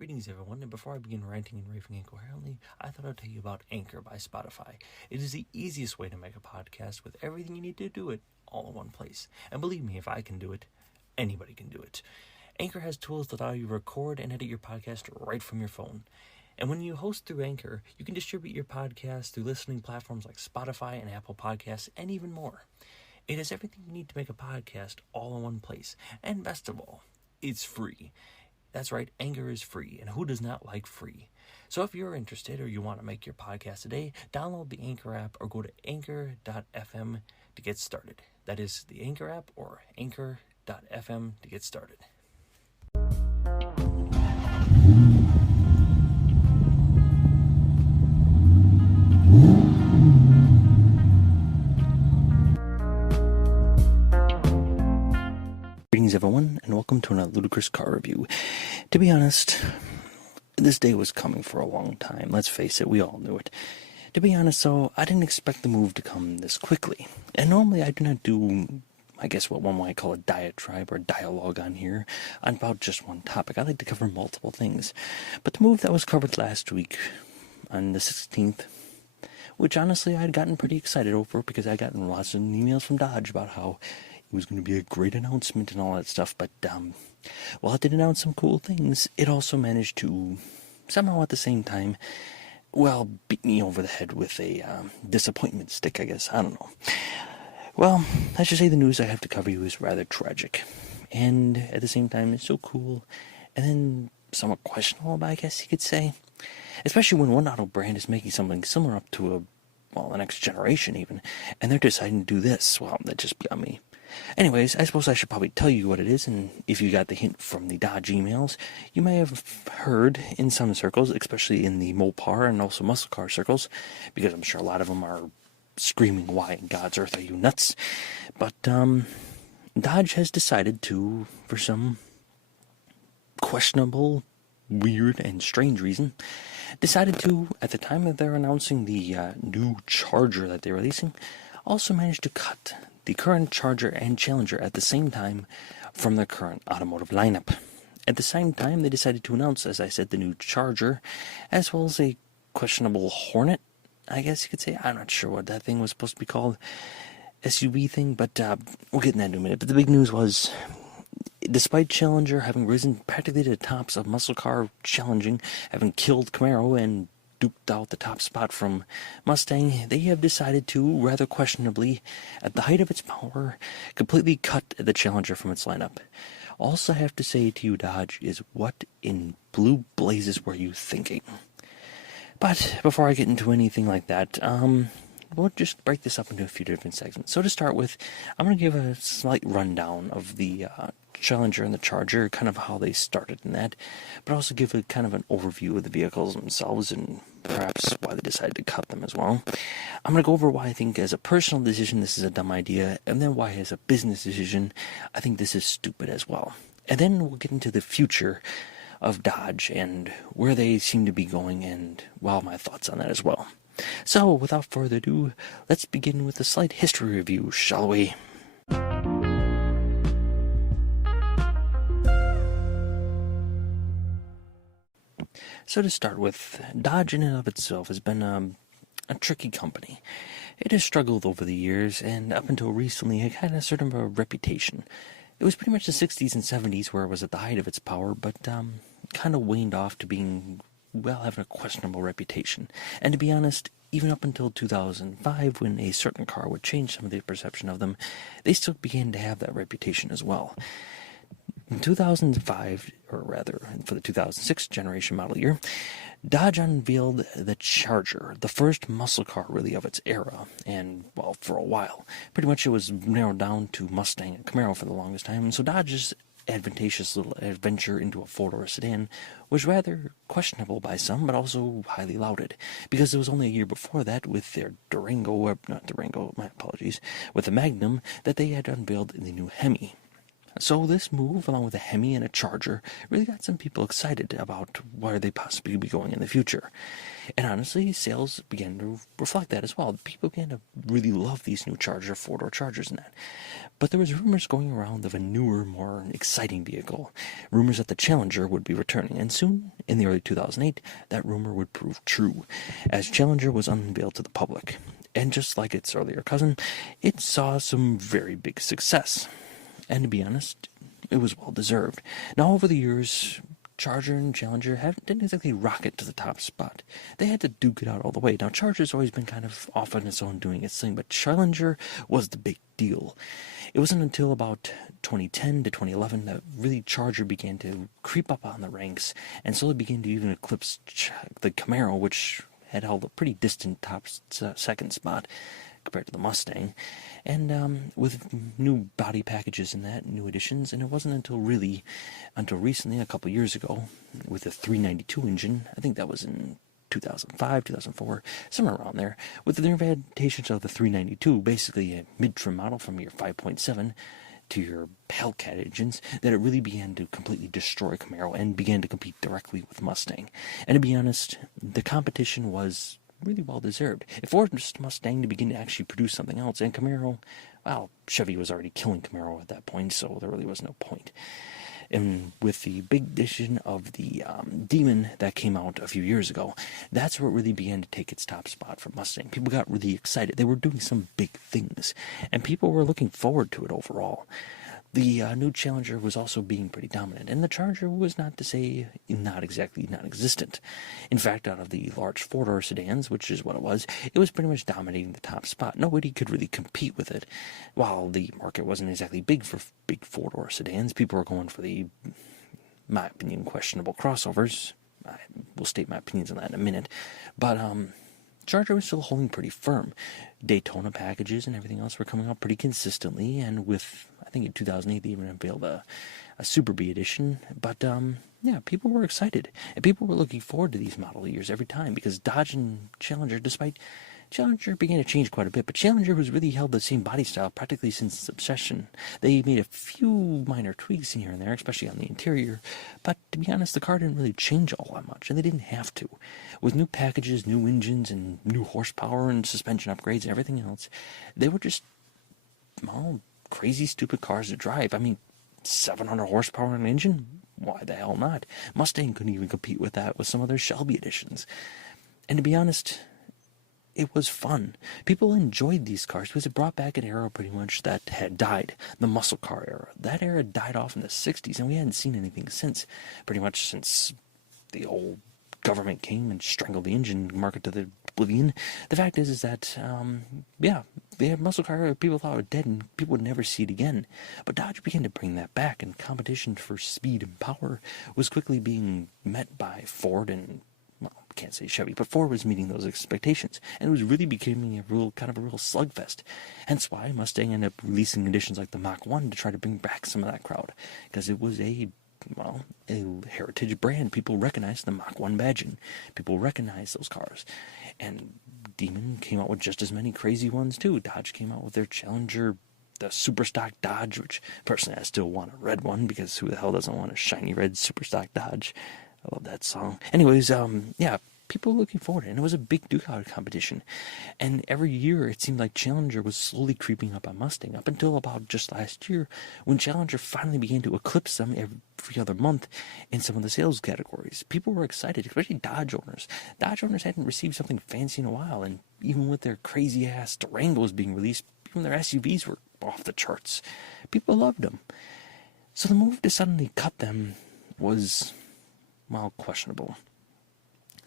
Greetings everyone, and before I begin ranting and raving incoherently, I thought I'd tell you about Anchor by Spotify. It is the easiest way to make a podcast with everything you need to do it all in one place. And believe me, if I can do it, anybody can do it. Anchor has tools that allow you to record and edit your podcast right from your phone. And when you host through Anchor, you can distribute your podcast through listening platforms like Spotify and Apple Podcasts, and even more. It has everything you need to make a podcast all in one place. And best of all, it's free. That's right, Anchor is free, and who does not like free? So if you're interested or you want to make your podcast today, download the Anchor app or go to anchor.fm to get started. That is the Anchor app or anchor.fm to get started. Greetings everyone, and welcome to another Ludicrous car review. To be honest, this day was coming for a long time. Let's face it, we all knew it. To be honest though, I didn't expect the move to come this quickly. And normally I do not do, I guess what one might call a diatribe or dialogue on here on about just one topic. I like to cover multiple things. But the move that was covered last week on the 16th, which honestly I'd gotten pretty excited over because I'd gotten lots of emails from Dodge about how it was going to be a great announcement and all that stuff, but while it did announce some cool things, it also managed to, somehow at the same time, well, beat me over the head with a disappointment stick, I guess. I don't know. Well, let's just say the news I have to cover you is rather tragic, and at the same time, it's so cool, and then somewhat questionable, I guess you could say. Especially when one auto brand is making something similar up to the next generation even, and they're deciding to do this. Well, that's just beyond me. Anyways, I suppose I should probably tell you what it is, and if you got the hint from the Dodge emails, you may have heard in some circles, especially in the Mopar and also muscle car circles, because I'm sure a lot of them are screaming, why in God's earth are you nuts? But Dodge has decided to, for some questionable, weird, and strange reason, decided to, at the time that they're announcing the new Charger that they're releasing, also managed to cut the current Charger and Challenger at the same time from their current automotive lineup. At the same time, they decided to announce, as I said, the new Charger, as well as a questionable Hornet, I guess you could say. I'm not sure what that thing was supposed to be called, SUV thing, but we'll get in that in a minute. But the big news was, despite Challenger having risen practically to the tops of muscle car challenging, having killed Camaro and duped out the top spot from Mustang, they have decided to, rather questionably, at the height of its power, completely cut the Challenger from its lineup. All I have to say to you, Dodge, is what in blue blazes were you thinking? But before I get into anything like that, we'll just break this up into a few different segments. So to start with, I'm going to give a slight rundown of the Challenger and the Charger, kind of how they started in that, but also give a kind of an overview of the vehicles themselves and perhaps why they decided to cut them as well. I'm going to go over why I think as a personal decision this is a dumb idea, and then why as a business decision I think this is stupid as well. And then we'll get into the future of Dodge and where they seem to be going, and, well, my thoughts on that as well. So, without further ado, let's begin with a slight history review, shall we? So to start with, Dodge in and of itself has been a tricky company. It has struggled over the years, and up until recently it had a sort of a reputation. It was pretty much the 60s and 70s where it was at the height of its power, but kind of waned off to being, well, having a questionable reputation. And to be honest, even up until 2005, when a certain car would change some of the perception of them, they still began to have that reputation as well. In 2005, or rather, for the 2006 generation model year, Dodge unveiled the Charger, the first muscle car really of its era, and, well, for a while. Pretty much it was narrowed down to Mustang and Camaro for the longest time, and so Dodge's advantageous little adventure into a four-door sedan was rather questionable by some, but also highly lauded, because it was only a year before that with their with the Magnum, that they had unveiled the new Hemi. So this move, along with a Hemi and a Charger, really got some people excited about where they possibly be going in the future. And honestly, sales began to reflect that as well. People began to really love these new Charger, four-door Chargers and that. But there was rumors going around of a newer, more exciting vehicle. Rumors that the Challenger would be returning, and soon, in the early 2008, that rumor would prove true, as Challenger was unveiled to the public. And just like its earlier cousin, it saw some very big success. And to be honest, it was well deserved. Now, over the years, Charger and Challenger didn't exactly rocket to the top spot. They had to duke it out all the way. Now, Charger's always been kind of off on its own doing its thing, but Challenger was the big deal. It wasn't until about 2010 to 2011 that really Charger began to creep up on the ranks and slowly began to even eclipse the Camaro, which had held a pretty distant top second spot compared to the Mustang, and with new body packages and that, new additions. And it wasn't until recently, a couple years ago, with the 392 engine, I think that was in 2005, 2004, somewhere around there, with the new adaptations of the 392, basically a mid-trim model from your 5.7 to your Hellcat engines, that it really began to completely destroy Camaro and began to compete directly with Mustang. And to be honest, the competition was really well deserved. It forced Mustang to begin to actually produce something else, and Camaro, well, Chevy was already killing Camaro at that point, so there really was no point. And with the big addition of the Demon that came out a few years ago, that's where it really began to take its top spot for Mustang. People got really excited. They were doing some big things, and people were looking forward to it overall. The new Challenger was also being pretty dominant, and the Charger was not to say not exactly non-existent. In fact, out of the large four-door sedans, which is what it was pretty much dominating the top spot. Nobody could really compete with it. While the market wasn't exactly big for big four-door sedans, people were going for the, my opinion, questionable crossovers. I will state my opinions on that in a minute. But Charger was still holding pretty firm. Daytona packages and everything else were coming out pretty consistently, and with, I think in 2008 they even unveiled a Super B edition. But yeah, people were excited, and people were looking forward to these model years every time, because Dodge and Challenger, despite Challenger began to change quite a bit, but Challenger has really held the same body style practically since its obsession. They made a few minor tweaks in here and there, especially on the interior, but to be honest, the car didn't really change all that much, and they didn't have to. With new packages, new engines, and new horsepower and suspension upgrades and everything else, they were just, well, crazy, stupid cars to drive. I mean, 700 horsepower in an engine? Why the hell not? Mustang couldn't even compete with that with some of their Shelby editions. And to be honest, it was fun. People enjoyed these cars because it brought back an era pretty much that had died, the muscle car era. That era died off in the 60s, and we hadn't seen anything since, pretty much since the old government came and strangled the engine market to the oblivion. The fact is that, yeah, the muscle car, people thought it was dead and people would never see it again. But Dodge began to bring that back, and competition for speed and power was quickly being met by Ford and, well, can't say Chevy, but Ford was meeting those expectations, and it was really becoming a real slugfest. Hence why Mustang ended up releasing editions like the Mach 1 to try to bring back some of that crowd, because it was a heritage brand. People recognized the Mach 1 badging. People recognized those cars. And Demon came out with just as many crazy ones too. Dodge came out with their Challenger, the super stock Dodge, which personally I still want a red one, because who the hell doesn't want a shiny red super stock Dodge? I love that song. Anyways, yeah, people were looking forward to it, and it was a big duke-out competition. And every year, it seemed like Challenger was slowly creeping up on Mustang, up until about just last year, when Challenger finally began to eclipse them every other month in some of the sales categories. People were excited, especially Dodge owners. Dodge owners hadn't received something fancy in a while, and even with their crazy-ass Durangos being released, even their SUVs were off the charts. People loved them. So the move to suddenly cut them was, well, questionable.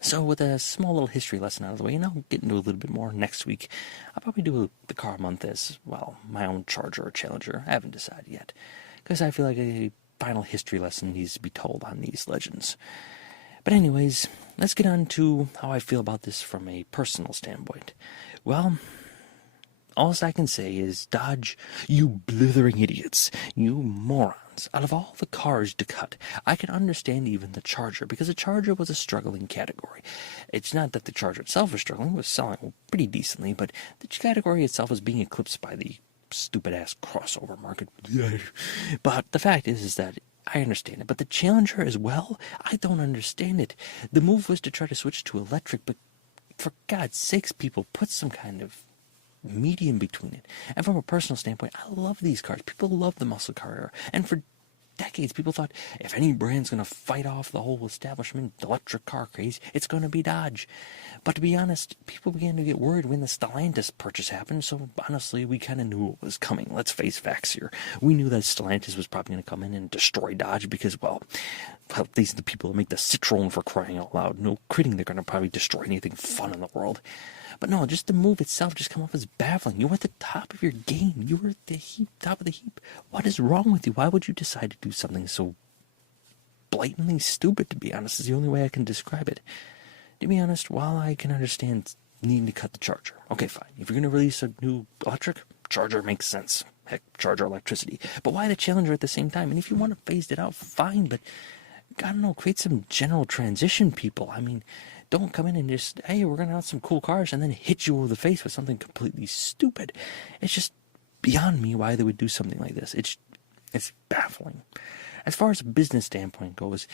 So with a small little history lesson out of the way, and I'll get into a little bit more next week, I'll probably do the car month as, well, my own Charger or Challenger. I haven't decided yet, because I feel like a final history lesson needs to be told on these legends. But anyways, let's get on to how I feel about this from a personal standpoint. Well, all I can say is, Dodge, you blithering idiots, you morons. Out of all the cars to cut, I can understand even the Charger, because the Charger was a struggling category. It's not that the Charger itself was struggling, it was selling pretty decently, but the category itself was being eclipsed by the stupid-ass crossover market. But the fact is that I understand it. But the Challenger as well, I don't understand it. The move was to try to switch to electric, but for God's sakes, people, put some kind of medium between it. And from a personal standpoint, I love these cars. People love the muscle car era. And for decades, people thought if any brand's going to fight off the whole establishment electric car craze, it's going to be Dodge. But to be honest, people began to get worried when the Stellantis purchase happened, so honestly, we kind of knew it was coming. Let's face facts here. We knew that Stellantis was probably going to come in and destroy Dodge because, well, these are the people that make the Citroen, for crying out loud. No kidding, they're going to probably destroy anything fun in the world. But no, just the move itself just come off as baffling. You were at the top of your game. You were at the top of the heap. What is wrong with you? Why would you decide to do something so blatantly stupid, to be honest, is the only way I can describe it. To be honest, while I can understand needing to cut the charger, okay, fine. If you're going to release a new electric, charger makes sense. Heck, charger electricity. But why the Challenger at the same time? And if you want to phase it out, fine, but I don't know, create some general transition, people. I mean, don't come in and just, hey, we're going to have some cool cars and then hit you over the face with something completely stupid. It's just beyond me why they would do something like this. It's baffling. As far as a business standpoint goes,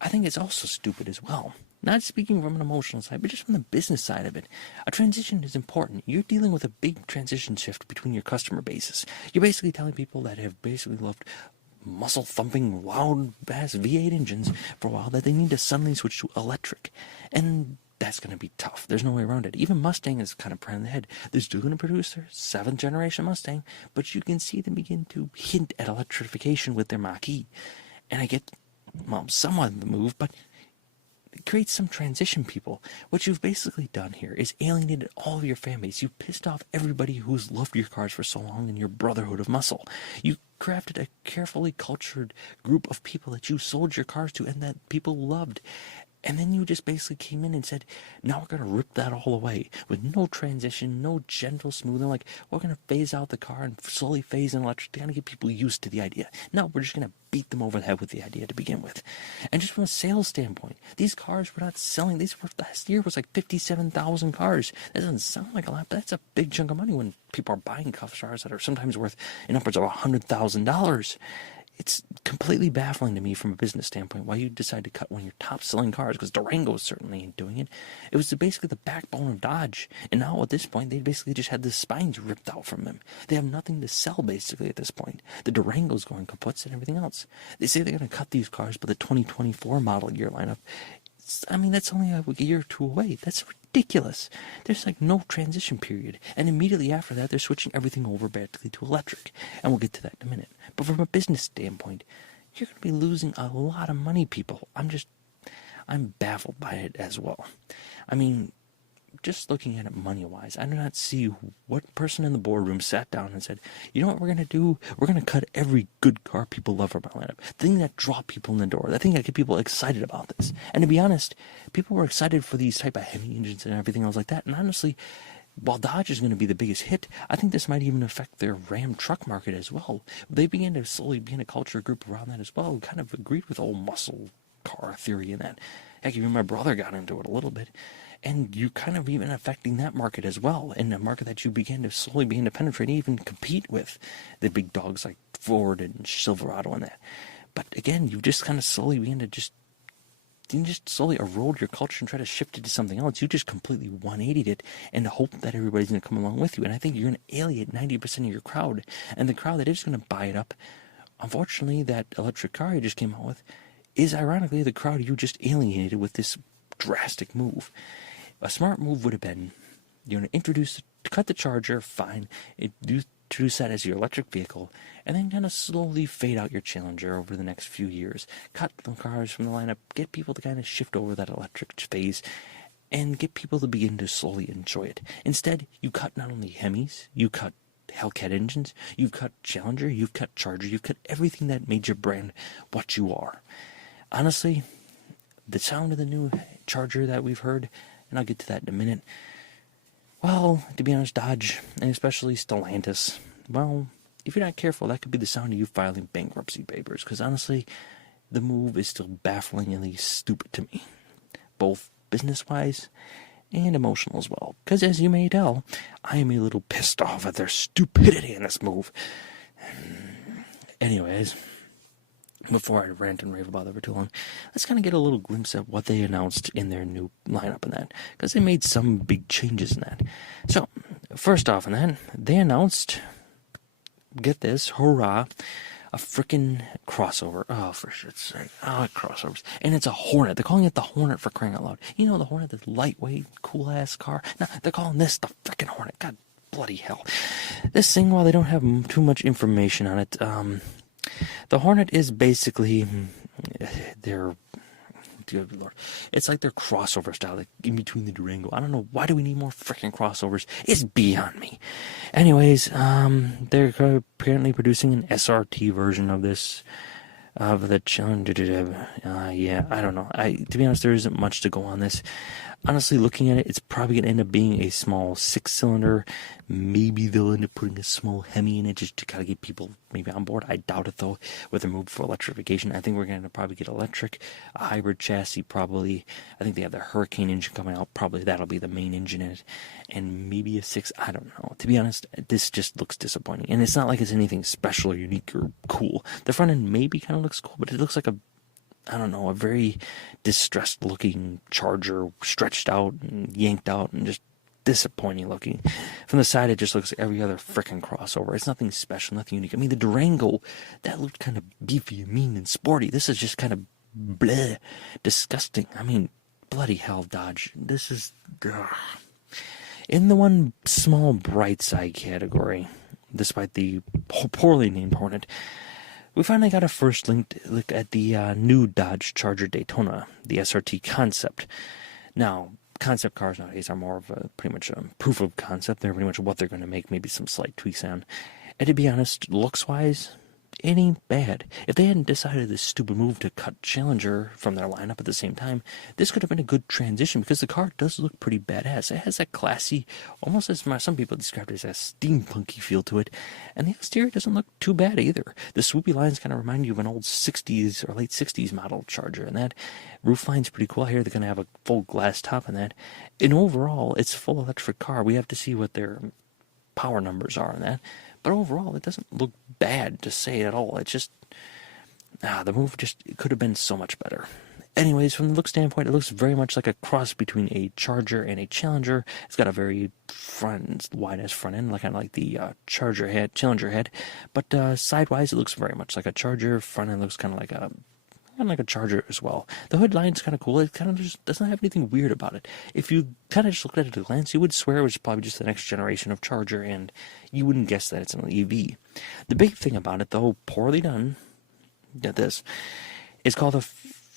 I think it's also stupid as well. Not speaking from an emotional side, but just from the business side of it. A transition is important. You're dealing with a big transition shift between your customer bases. You're basically telling people that have basically loved muscle-thumping, loud-ass V8 engines for a while that they need to suddenly switch to electric. And that's going to be tough. There's no way around it. Even Mustang is kind of prime the head. They're still going to produce their 7th generation Mustang, but you can see them begin to hint at electrification with their Mach-E. And I get, well, somewhat of the move, but it creates some transition, people. What you've basically done here is alienated all of your fan base. You pissed off everybody who's loved your cars for so long in your Brotherhood of Muscle. You crafted a carefully cultured group of people that you sold your cars to and that people loved. And then you just basically came in and said, now we're going to rip that all away with no transition, no gentle smoothing. Like, we're going to phase out the car and slowly phase in electric to kind of get people used to the idea. No, we're just going to beat them over the head with the idea to begin with. And just from a sales standpoint, these cars were not selling. These were, last year was like 57,000 cars. That doesn't sound like a lot, but that's a big chunk of money when people are buying cars that are sometimes worth in upwards of $100,000. It's completely baffling to me from a business standpoint why you decide to cut one of your top-selling cars, because Durango certainly ain't doing it. It was basically the backbone of Dodge, and now at this point, they basically just had the spines ripped out from them. They have nothing to sell, basically, at this point. The Durango's going kaputs and everything else. They say they're going to cut these cars, but the 2024 model year lineup, I mean, that's only a year or two away. That's ridiculous. There's like no transition period. And immediately after that, they're switching everything over basically to electric. And we'll get to that in a minute. But from a business standpoint, you're going to be losing a lot of money, people. I'm baffled by it as well. I mean, just looking at it money-wise, I do not see what person in the boardroom sat down and said, you know what we're going to do? We're going to cut every good car people love from our lineup. The thing that draw people in the door. The thing that get people excited about this. And to be honest, people were excited for these type of heavy engines and everything else like that. And honestly, while Dodge is going to be the biggest hit, I think this might even affect their Ram truck market as well. They began to slowly be in a culture group around that as well. Kind of agreed with old muscle car theory in that. Heck, even my brother got into it a little bit. And you kind of even affecting that market as well, in a market that you began to slowly begin to penetrate and even compete with the big dogs like Ford and Silverado and that. But again, you just kind of slowly begin to just slowly erode your culture and try to shift it to something else. You just completely 180'd it and hope that everybody's going to come along with you. And I think you're going to alienate 90% of your crowd. And the crowd that is going to buy it up, unfortunately, that electric car you just came out with is ironically the crowd you just alienated with this drastic move. A smart move would have been, you're going to cut the Charger, fine, introduce that as your electric vehicle, and then kind of slowly fade out your Challenger over the next few years. Cut the cars from the lineup, get people to kind of shift over that electric phase, and get people to begin to slowly enjoy it. Instead, you cut not only Hemis, you cut Hellcat engines, you've cut Challenger, you've cut Charger, you've cut everything that made your brand what you are. Honestly, the sound of the new Charger that we've heard, and I'll get to that in a minute, well, to be honest, Dodge, and especially Stellantis, well, if you're not careful, that could be the sound of you filing bankruptcy papers, because honestly, the move is still bafflingly stupid to me, both business-wise and emotional as well. Because as you may tell, I am a little pissed off at their stupidity in this move. Anyways, before I rant and rave about it for too long, let's kind of get a little glimpse at what they announced in their new lineup in that, because they made some big changes in that. So, first off in that, they announced, get this, hurrah, a freaking crossover. Oh, for shit's sake. Oh, crossovers. And it's a Hornet. They're calling it the Hornet, for crying out loud. You know the Hornet, the lightweight, cool-ass car? No, they're calling this the freaking Hornet. God bloody hell. This thing, while they don't have too much information on it, the Hornet is basically their, good lord, it's like their crossover style, like in between the Durango. I don't know, why do we need more freaking crossovers? It's beyond me. Anyways, they're apparently producing an SRT version of this, of the Challenger. Yeah, I don't know. To be honest, there isn't much to go on this. Honestly, looking at it, it's probably going to end up being a small 6-cylinder. Maybe they'll end up putting a small Hemi in it just to kind of get people maybe on board. I doubt it, though, with their move for electrification. I think we're going to probably get electric, a hybrid chassis, probably. I think they have the Hurricane engine coming out. Probably that'll be the main engine in it. And maybe a 6. I don't know. To be honest, this just looks disappointing. And it's not like it's anything special or unique or cool. The front end maybe kind of looks cool, but it looks like a very distressed looking Charger, stretched out and yanked out and just disappointing looking. From the side, it just looks like every other frickin' crossover. It's nothing special, nothing unique. I mean, the Durango, that looked kind of beefy and mean and sporty. This is just kind of bleh, disgusting. I mean, bloody hell, Dodge. This is... Ugh. In the one small bright side category, despite the poorly named Hornet, we finally got a first look at the new Dodge Charger Daytona, the SRT concept. Now, concept cars nowadays are more of a pretty much a proof of concept. They're pretty much what they're going to make, maybe some slight tweaks on. And to be honest, looks-wise, it ain't bad. If they hadn't decided this stupid move to cut Challenger from their lineup at the same time, this could have been a good transition because the car does look pretty badass. It has that classy, almost as some people described it as a steampunky feel to it, and the exterior doesn't look too bad either. The swoopy lines kind of remind you of an old 60s or late 60s model Charger, and that roof line's pretty cool. I hear they're going to have a full glass top in that. And overall, it's a full electric car. We have to see what their power numbers are on that. But overall, it doesn't look bad to say at all. It's just, the move just could have been so much better. Anyways, from the look standpoint, it looks very much like a cross between a Charger and a Challenger. It's got a very wide-ass front end, kind of like the Challenger head. But sidewise, it looks very much like a Charger. Front end looks kind of like a Charger as well. The hood line's kind of cool. It kind of just doesn't have anything weird about it. If you kind of just looked at it at a glance, you would swear it was probably just the next generation of Charger, and you wouldn't guess that it's an EV. The big thing about it, though, poorly done, get this, it's called a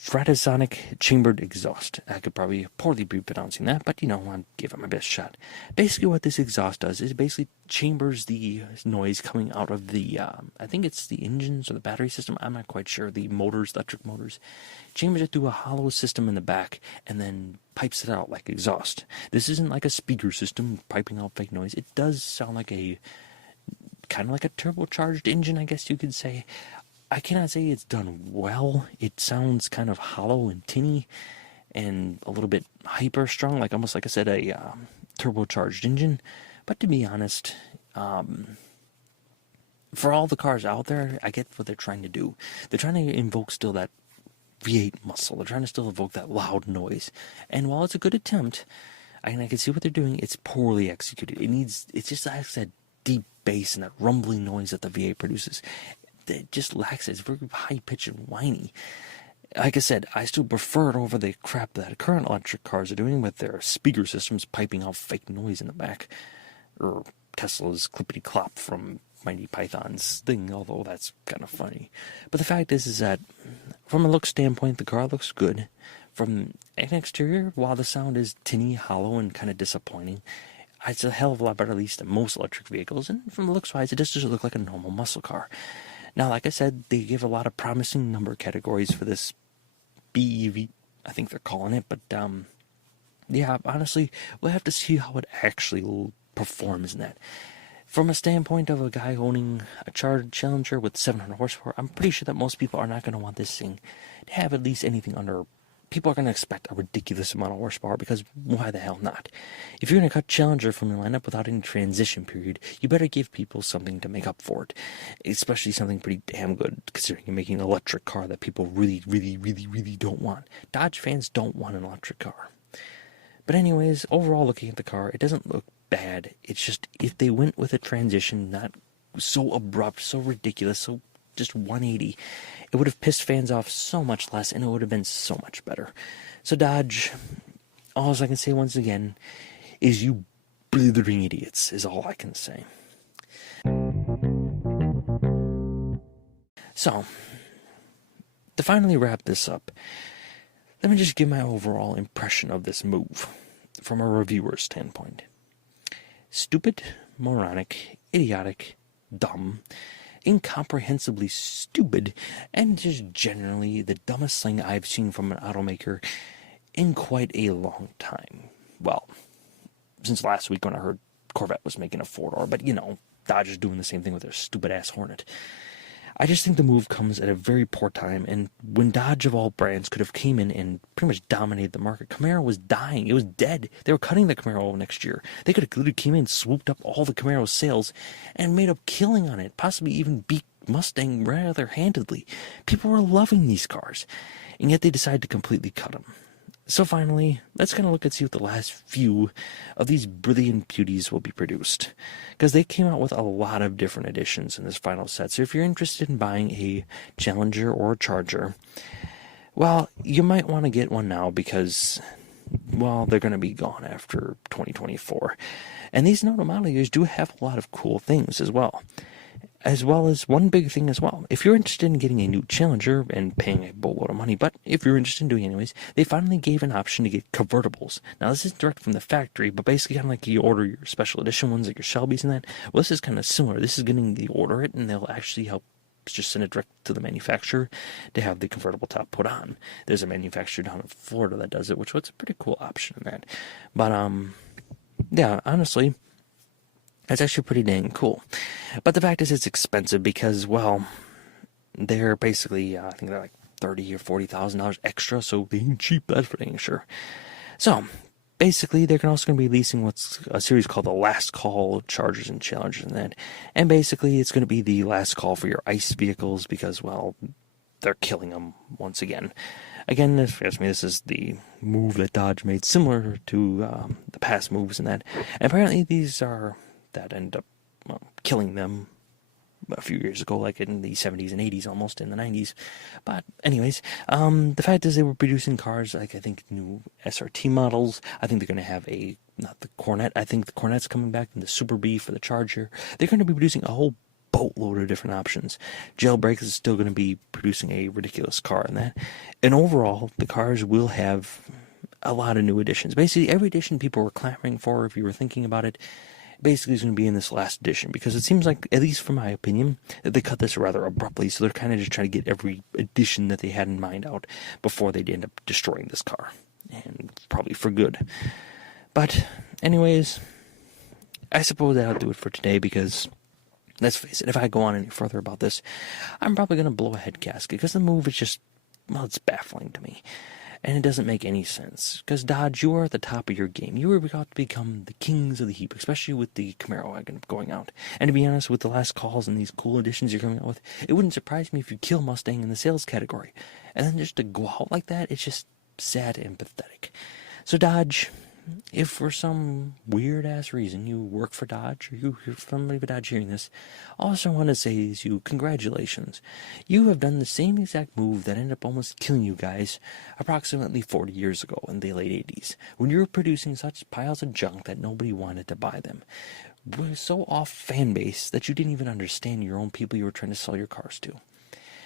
Fratasonic chambered exhaust. I could probably poorly be pronouncing that, but I'll give it my best shot. Basically what this exhaust does is it basically chambers the noise coming out of the, I think it's the engines or the battery system, I'm not quite sure, the motors, electric motors. Chambers it through a hollow system in the back and then pipes it out like exhaust. This isn't like a speaker system piping out fake noise. It does sound like kind of like a turbocharged engine, I guess you could say. I cannot say it's done well. It sounds kind of hollow and tinny and a little bit hyper strong, almost like I said, a turbocharged engine. But to be honest, for all the cars out there, I get what they're trying to do. They're trying to invoke still that V8 muscle. They're trying to still evoke that loud noise. And while it's a good attempt, I can see what they're doing, it's poorly executed. It's just, like I said, deep bass and that rumbling noise that the V8 produces. It just lacks it. It's very high-pitched and whiny. Like I said, I still prefer it over the crap that current electric cars are doing with their speaker systems piping out fake noise in the back. Or Tesla's clippity-clop from Mighty Python's thing, although that's kind of funny. But the fact is that, from a look standpoint, the car looks good. From an exterior, while the sound is tinny, hollow, and kind of disappointing, it's a hell of a lot better, at least, than most electric vehicles. And from the looks-wise, it just doesn't look like a normal muscle car. Now, like I said, they give a lot of promising number categories for this BEV, I think they're calling it. But, yeah, honestly, we'll have to see how it actually performs in that. From a standpoint of a guy owning a Challenger with 700 horsepower, I'm pretty sure that most people are not going to want this thing to have at least anything under people are going to expect a ridiculous amount of horsepower, because why the hell not? If you're going to cut Challenger from your lineup without any transition period, you better give people something to make up for it, especially something pretty damn good, considering you're making an electric car that people really, really, really, really don't want. Dodge fans don't want an electric car. But anyways, overall, looking at the car, it doesn't look bad. It's just, if they went with a transition not so abrupt, so ridiculous, so just 180, it would have pissed fans off so much less, and it would have been so much better. So Dodge, all I can say once again is you blithering idiots, is all I can say. So, to finally wrap this up, let me just give my overall impression of this move from a reviewer's standpoint. Stupid, moronic, idiotic, dumb, incomprehensibly stupid, and just generally the dumbest thing I've seen from an automaker in quite a long time. Well, since last week when I heard Corvette was making a four-door, but Dodge is doing the same thing with their stupid-ass Hornet. I just think the move comes at a very poor time, and when Dodge of all brands could have came in and pretty much dominated the market. Camaro was dying. It was dead. They were cutting the Camaro next year. They could have literally came in, swooped up all the Camaro sales, and made a killing on it, possibly even beat Mustang rather handedly. People were loving these cars, and yet they decided to completely cut them. So finally, let's kind of look and see what the last few of these brilliant beauties will be produced, because they came out with a lot of different editions in this final set. So if you're interested in buying a Challenger or a Charger, well, you might want to get one now, because, well, they're going to be gone after 2024. And these Noto model years do have a lot of cool things as well. As well as one big thing as well. If you're interested in getting a new Challenger and paying a boatload of money, but if you're interested in doing it anyways, they finally gave an option to get convertibles. Now, this is direct from the factory, but basically kind of like you order your special edition ones, like your Shelbys and that. Well, this is kind of similar. This is getting you order it, and they'll actually help just send it direct to the manufacturer to have the convertible top put on. There's a manufacturer down in Florida that does it, which was a pretty cool option in that. But, yeah, honestly, that's actually pretty dang cool. But the fact is, it's expensive because, well, they're basically, I think they're like $30,000 or $40,000 extra, so they ain't cheap, that's for dang sure. So, basically, they're also going to be releasing what's a series called the Last Call Chargers and Challengers and that. And basically, it's going to be the last call for your ICE vehicles because, well, they're killing them once again. Again, if you ask me, this is the move that Dodge made similar to the past moves and that. And apparently, these are that end up killing them a few years ago, like in the 70s and 80s, almost in the 90s. But anyways, the fact is they were producing cars, like I think new SRT models. I think they're going to have not the Cornet, I think the Cornet's coming back, and the Super B for the Charger. They're going to be producing a whole boatload of different options. Jailbreak is still going to be producing a ridiculous car in that. And overall, the cars will have a lot of new additions. Basically, every edition people were clamoring for, if you were thinking about it, basically is going to be in this last edition, because it seems like, at least from my opinion, that they cut this rather abruptly, so they're kind of just trying to get every edition that they had in mind out before they'd end up destroying this car, and probably for good. But anyways, I suppose that'll do it for today, because let's face it, if I go on any further about this, I'm probably going to blow a head gasket, because the move is just, well, it's baffling to me. And it doesn't make any sense. Because Dodge, you are at the top of your game. You are about to become the kings of the heap, especially with the Camaro wagon going out. And to be honest, with the last calls and these cool additions you're coming out with, it wouldn't surprise me if you kill Mustang in the sales category. And then just to go out like that, it's just sad and pathetic. So Dodge, if for some weird-ass reason you work for Dodge, or you hear somebody for Dodge hearing this, all I want to say is congratulations. You have done the same exact move that ended up almost killing you guys approximately 40 years ago in the late 80s, when you were producing such piles of junk that nobody wanted to buy them. We're so off fan base that you didn't even understand your own people you were trying to sell your cars to.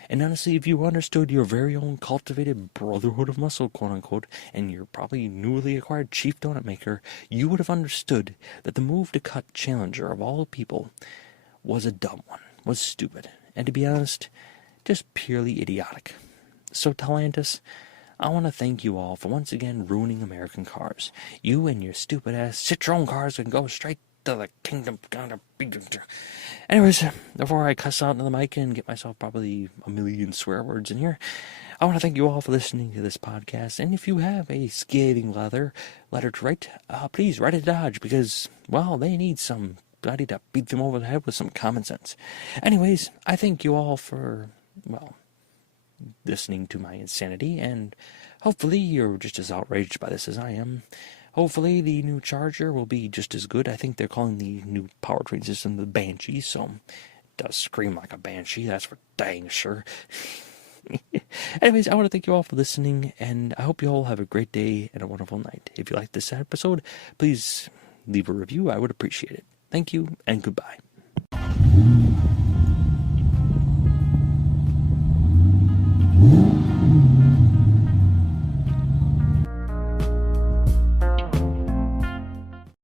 And honestly, if you understood your very own cultivated Brotherhood of Muscle, quote-unquote, and your probably newly acquired chief donut maker, you would have understood that the move to cut Challenger, of all people, was a dumb one, was stupid, and to be honest, just purely idiotic. So, Talantis, I want to thank you all for once again ruining American cars. You and your stupid-ass sit-your-own cars can go straight to the kingdom. Anyways, before I cuss out into the mic and get myself probably a million swear words in here, I want to thank you all for listening to this podcast. And if you have a scathing letter to write, please write it to Dodge because, well, they need some. I need to beat them over the head with some common sense. Anyways, I thank you all for, well, listening to my insanity, and hopefully you're just as outraged by this as I am. Hopefully the new Charger will be just as good. I think they're calling the new powertrain system the Banshee, so it does scream like a Banshee, that's for dang sure. Anyways, I want to thank you all for listening, and I hope you all have a great day and a wonderful night. If you liked this episode, please leave a review. I would appreciate it. Thank you, and goodbye.